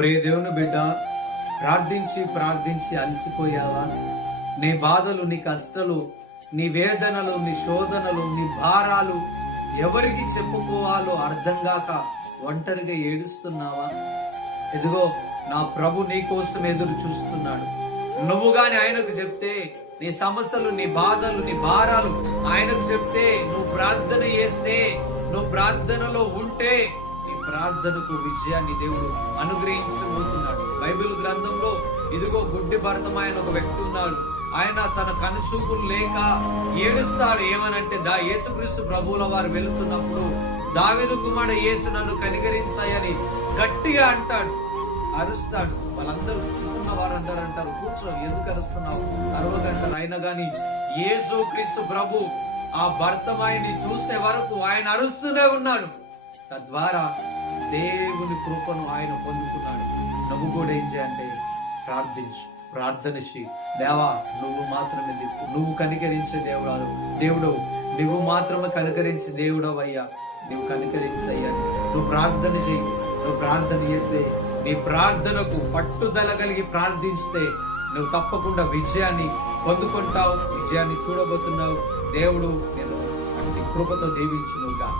ప్రియ దేవుని బిడ్డ, ప్రార్థించి ప్రార్థించి అలసిపోయావా? నీ బాధలు, నీ కష్టాలు, నీ వేదనలు, నీ శోధనలు, నీ భారాలు ఎవరికి చెప్పుకోవాలో అర్థం కాక ఒంటరిగా ఏడుస్తున్నావా? ఎదుగో నా ప్రభు నీ కోసం ఎదురు చూస్తున్నాడు. నువ్వు గాని ఆయనకు చెప్తే, నీ సమస్యలు, నీ బాధలు, నీ భారాలు ఆయనకు చెప్తే, నువ్వు ప్రార్థన చేస్తే, నువ్వు ప్రార్థనలో ఉంటే నీ ప్రార్థనకు విజయాన్ని దేవుడు అనుగ్రహించబోతున్నాడు. బైబిల్ గ్రంథంలో ఇదిగో గుడ్డి భరతమాయన ఒక వ్యక్తి ఉన్నాడు. ఆయన తన కనుచూపులు లేక ఏడుస్తాడు. ఏమనంటే యేసుక్రీస్తు ప్రభువుల వారు వెళుతున్నప్పుడు, దావీదు కుమారుడు యేసు నన్ను కనికరించాయని గట్టిగా అంటాడు, అరుస్తాడు. వాళ్ళందరూ చుట్టూన్న వారందరూ అంటారు, కూర్చో, ఎందుకు అరుస్తున్నావు, అరవదంటారు. అయినా గాని యేసుక్రీస్తు ప్రభు ఆ భర్తమాయని చూసే వరకు ఆయన అరుస్తూనే ఉన్నాడు. తద్వారా దేవుని కృపను ఆయన పొందుకున్నాడు. నువ్వు కూడా ఏం చేయంటే ప్రార్థించు, ప్రార్థన చేయి. దేవా, నువ్వు మాత్రమే దిక్కు, నువ్వు కనికరించే దేవుడు నువ్వు మాత్రమే కనికరించే దేవుడవయ్యా, నువ్వు కనికరించయ్యా. నువ్వు ప్రార్థన చెయ్యి. నువ్వు ప్రార్థన చేస్తే, నీ ప్రార్థనకు పట్టుదల కలిగి ప్రార్థిస్తే నువ్వు తప్పకుండా విజయాన్ని పొందుకుంటావు, విజయాన్ని చూడబోతున్నావు. దేవుడు నేను అట్టి కృపతో దీవించునుగా.